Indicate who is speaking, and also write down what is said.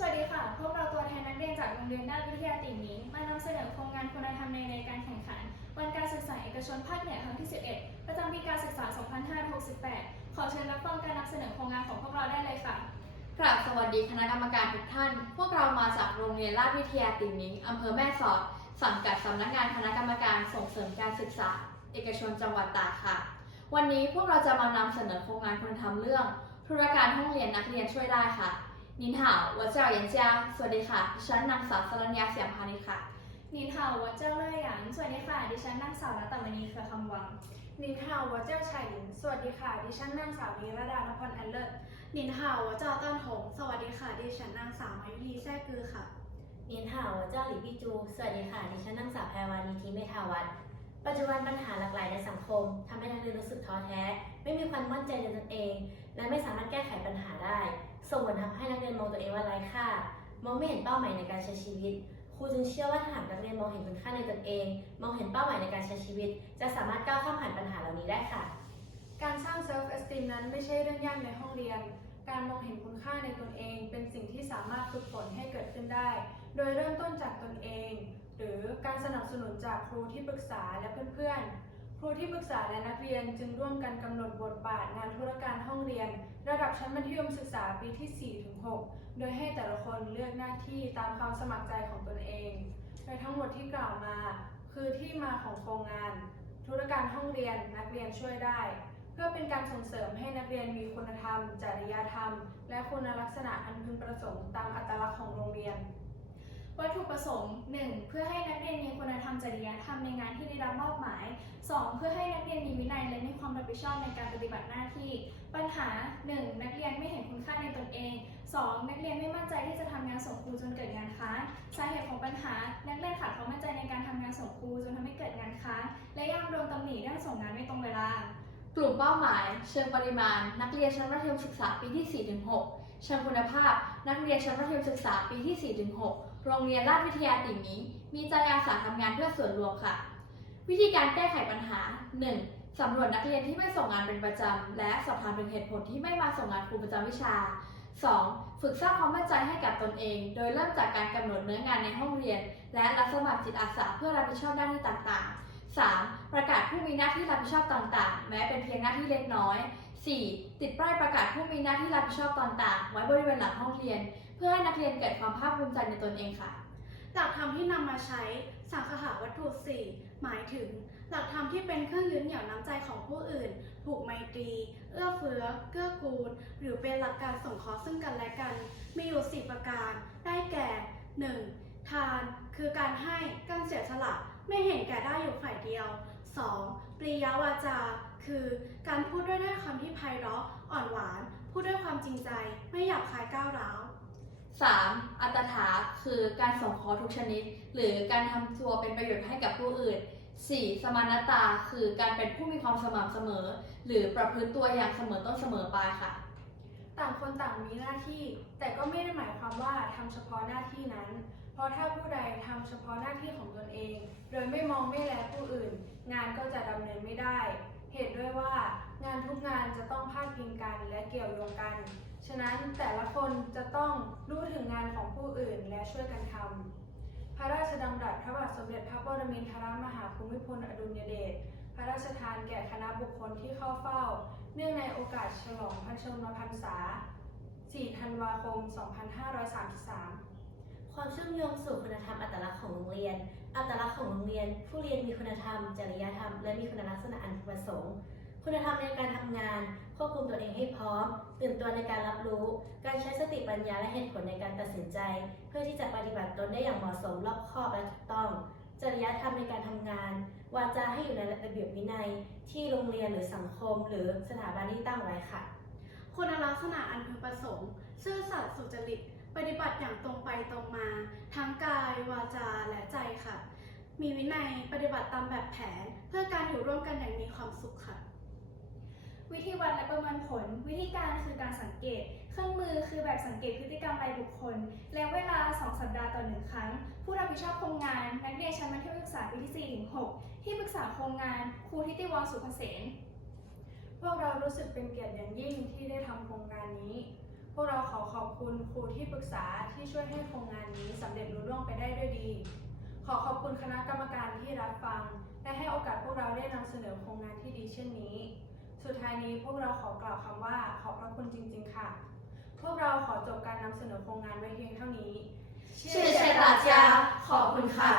Speaker 1: สวัสดีค่ะ พวกเราตัวแทนนักเรียนจากโรงเรียนด้านวิทยาติ่งนี้ มานำเสนอโครงงานคุณธรรมในในการแข่งขัน วันการศึกษาเอกชนภาคเหนือครั้งที่ 11 ประจำปีการศึกษา 2568 ขอเชิญรับฟังการนำเสนอโครงงานของพวกเราได้เลยค่ะ
Speaker 2: กราบสวัสดีคณะกรรมการทุกท่าน พวกเรามาจากโรงเรียนราชวิทยาติ่งนิ้งอำเภอแม่สอด สังกัดสำนักงานคณะกรรมการส่งเสริมการศึกษา เอกชนจังหวัดตากค่ะ วันนี้พวกเราจะมานำเสนอโครงงานคุณธรรมเรื่อง ธุรการห้องเรียนนักเรียนช่วยได้ค่ะ นินหาววัจเจ้าเยันเจ้าสวัสดีค่ะ ดิฉันนางสาวสรัญญาเสียมพานิชค่ะ
Speaker 1: นินทาววัดเจ้าเล่ยหยางสวัสดีค่ะ ดิฉันนางสาวรัตมณีเครือคำวัง
Speaker 3: นินฮาววัเจ้าชัยหลินสวัสดีค่ะ ดิฉันนางสาวนีรดานพรอันเลิศ นินฮาววัเจ้าต้นหง สวัสดีค่ะ ดิฉันนางสาวมายุรีแท้กือค่ะ
Speaker 4: นียนห่าวเจ้าหลิพี่จู สวัสดีค่ะ ดิฉันนางสาวแพรวานีทีเมธาวัฒน์ปัจจุบันปัญหาหลากหลายในสังคมทำให้นักเรียนรู้สึกท้อแท้ ไม่มีความมั่นใจในตนเอง และไม่สามารถแก้ไขปัญหา ตัวเองว่าไร้ค่ามองไม่เห็นเป้าหมายในการใช้ชีวิต ครูจึงเชื่อว่าถ้าหากนักเรียนมองเห็นคุณค่าในตนเอง มองเห็นเป้าหมายในการใช้ชีวิต จะสามารถก้าวข้ามผ่านปัญหาเหล่านี้ได้ค่ะ
Speaker 3: การสร้าง self esteem นั้นไม่ใช่เรื่องยากในห้องเรียน การมองเห็นคุณค่าในตนเอง เป็นสิ่งที่สามารถฝึกฝนให้เกิดขึ้นได้ โดยเริ่มต้นจากตนเอง หรือการสนับสนุนจากครูที่ปรึกษาและเพื่อนๆ ครูที่ปรึกษาและนักเรียนจึงร่วมกันกำหนดบทบาทงานธุรการห้องเรียน ระดับชั้นมัธยมศึกษาปีที่ 4-6 โดยให้แต่ละคนเลือกหน้าที่ตามความสมัครใจของตนเองโดยทั้งหมดที่กล่าวมา คือที่มาของโครงงาน ธุรการห้องเรียนนักเรียนช่วยได้ เพื่อเป็นการส่งเสริมให้นักเรียนมีคุณธรรม จริยธรรม และคุณลักษณะอันพึงประสงค์ตามอัตลักษณ์ของโรงเรียน
Speaker 1: วัตถุประสงค์ 1. เพื่อให้ จริยธรรมในงานที่ได้รับมอบหมาย 2. เพื่อให้นักเรียนมีวินัยและมีความรับผิดชอบในการปฏิบัติหน้าที่ ปัญหา 1. นักเรียนไม่เห็นคุณค่าในตนเอง 2. นักเรียนไม่มั่นใจที่จะทำงานส่งครูจนเกิดงานค้างสาเหตุของปัญหา นักเรียนขาดความมั่นใจในการทำงานส่งครูจนทำให้เกิดงานค้างและยังโดนตำหนิเรื่องส่งงานไม่ตรงเวลา
Speaker 2: กลุ่มเป้าหมาย เชิงปริมาณ นักเรียนชั้นมัธยมศึกษาปีที่ 4-6เชิงคุณภาพ นักเรียนชั้นมัธยมศึกษาปีที่ 4-6 โรงเรียนราชวิทยาติ่งนี้ มีใจอาสาทำงานเพื่อส่วนรวมค่ะ วิธีการแก้ไขปัญหา 1. สำรวจนักเรียนที่ไม่ส่งงานเป็นประจำ และสอบถามถึงเหตุผลที่ไม่มาส่งงานครูประจำวิชา 2. ฝึกสร้างความมั่นใจให้กับตนเอง โดยเริ่มจากการกำหนดเนื้องานในห้องเรียน และรับสมัครจิตอาสาเพื่อรับผิดชอบหน้านที่ต่างๆ 3. ประกาศผู้มีหน้าที่รับผิดชอบต่างๆ แม้เป็นเพียงหน้าที่เล็กน้อย 4. ติดป้ายประกาศผู้มีหน้าที่รับผิดชอบต่างๆ ไว้บริเวณหลังห้องเรียน เพื่อให้นักเรียนเกิดความภาคภูมิใจในตนเองค่ะ
Speaker 3: หลักธรรมที่นำมาใช้สังคหาวัตถุ4หมายถึง หลักธรรมที่เป็นเครื่องยึดเหนี่ยวน้ำใจของผู้อื่น ผูกไมตรี เอื้อเฟื้อ เกื้อกูล หรือเป็นหลักการส่งเคราะห์ซึ่งกันและกัน มีอยู่ 4 ประการ ได้แก่ 1. ทาน คือการให้ การเสียสละ ไม่เห็นแก่ได้อยู่ฝ่ายเดียว 2. ปริยาวาจา คือ การพูดด้วยถ้อยคำที่ไพเราะ อ่อนหวาน พูดด้วยความจริงใจ ไม่หยาบคายก้าวร้าว
Speaker 2: 3. อัตถาคือการส่งเคราะห์ทุกชนิด หรือการทำตัวเป็นประโยชน์ให้กับผู้อื่น 4. สมานตาคือการเป็นผู้มีความสม่ำเสมอ หรือประพฤติตัวอย่างเสมอต้นเสมอปลายค่ะ
Speaker 3: ต่างคนต่างมีหน้าที่ แต่ก็ไม่ได้หมายความว่าทำเฉพาะหน้าที่นั้น เพราะถ้าผู้ใดทำเฉพาะหน้าที่ของตนเอง โดยไม่มองไม่แลผู้อื่น งานก็จะดำเนินไม่ได้ เหตุด้วยว่า งานทุกงานจะต้องพาดพิงกันและเกี่ยวโยงกัน ฉะนั้นแต่ละคนจะต้องรู้ถึงงานของผู้อื่นและช่วยกันทำพระราชดำรัสพระบาทสมเด็จพระปรมินทรมหาภูมิพลอดุลยเดชพระราชทานแก่คณะบุคคลที่เข้าเฝ้า เนื่องในโอกาสฉลองพระชนมพรรษา 4 ธันวาคม 2533
Speaker 4: ความเชื่อมโยงสู่คุณธรรมอัตลักษณ์ของโรงเรียน อัตลักษณ์ของโรงเรียน ผู้เรียนมีคุณธรรม จริยธรรม และมีคุณลักษณะอันพึงประสงค์ คุณธรรมในการทำงาน ควบคุมตัวเองให้พร้อม ตื่นตัวในการรับรู้ การใช้สติปัญญาและเหตุผลในการตัดสินใจ เพื่อที่จะปฏิบัติตนได้อย่างเหมาะสมรอบคอบและถูกต้อง จริยธรรมในการทำงาน วาจาให้อยู่ในระเบียบวินัย ที่โรงเรียนหรือสังคม หรือสถาบันที่ตั้งไว้ค่ะ
Speaker 3: คุณลักษณะอันพึงประสงค์ ซื่อสัตย์สุจริต ปฏิบัติอย่างตรงไปตรงมา ทั้งกาย วาจา และใจค่ะ มีวินัย ปฏิบัติตามแบบแผน เพื่อการอยู่ร่วมกันอย่างมีความสุขค่ะ
Speaker 1: วิธีวัดและประเมินผล วิธีการคือการสังเกต เครื่องมือคือแบบสังเกตพฤติกรรมรายบุคคล และเวลา 2 สัปดาห์ต่อหนึ่งครั้ง ผู้รับผิดชอบโครงงาน นักเรียนชั้นมัธยมศึกษาปีที่4ถึง6ที่ปรึกษาโครงงาน ครูทิติวรสุภเสน
Speaker 3: พวกเรารู้สึกเป็นเกียรติอย่างยิ่งที่ได้ทำโครงการนี้ พวกเราขอขอบคุณครูที่ปรึกษาที่ช่วยให้โครงงานนี้สำเร็จลุล่วงไปได้ด้วยดี ขอขอบคุณคณะกรรมการที่รับฟัง และให้โอกาสพวกเราได้นำเสนอโครงงานที่ดีเช่นนี้ สุดท้ายนี้พวกเราขอกล่าวคำว่าขอบพระคุณจริง ๆ ค่ะ พวกเราขอจบการนำเสนอโครงงานไว้เพียงเท่านี้
Speaker 5: 谢
Speaker 3: 谢大
Speaker 2: า，ขอบคุณค่ะ